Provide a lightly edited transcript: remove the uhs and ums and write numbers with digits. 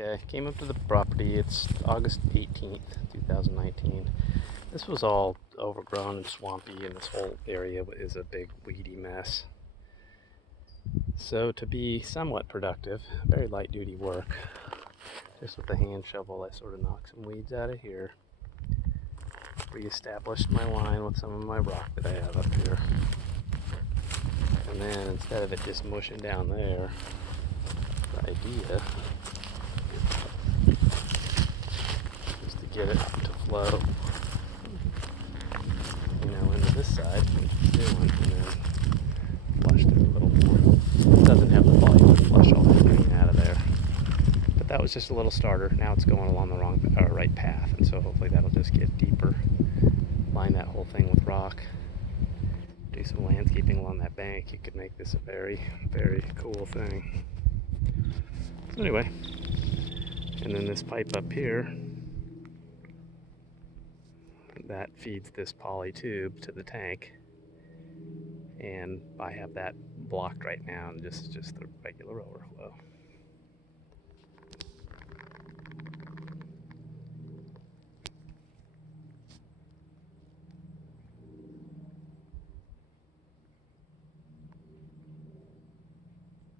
Okay, came up to the property. It's August 18th, 2019. This was all overgrown and swampy, and this whole area is a big weedy mess. So to be somewhat productive, very light duty work, just with a hand shovel, I sort of knocked some weeds out of here, re-established my line with some of my rock that I have up here, and then instead of it just mushing down there, the idea is to get it to flow, into this side, which it's doing, and then flush through a little more. It doesn't have the volume to flush all that green out of there. But that was just a little starter. Now it's going along the right path, and so hopefully that'll just get deeper. Line that whole thing with rock. Do some landscaping along that bank. You could make this a very, very cool thing. So anyway, and then this pipe up here, that feeds this poly tube to the tank, and I have that blocked right now, and just the regular overflow.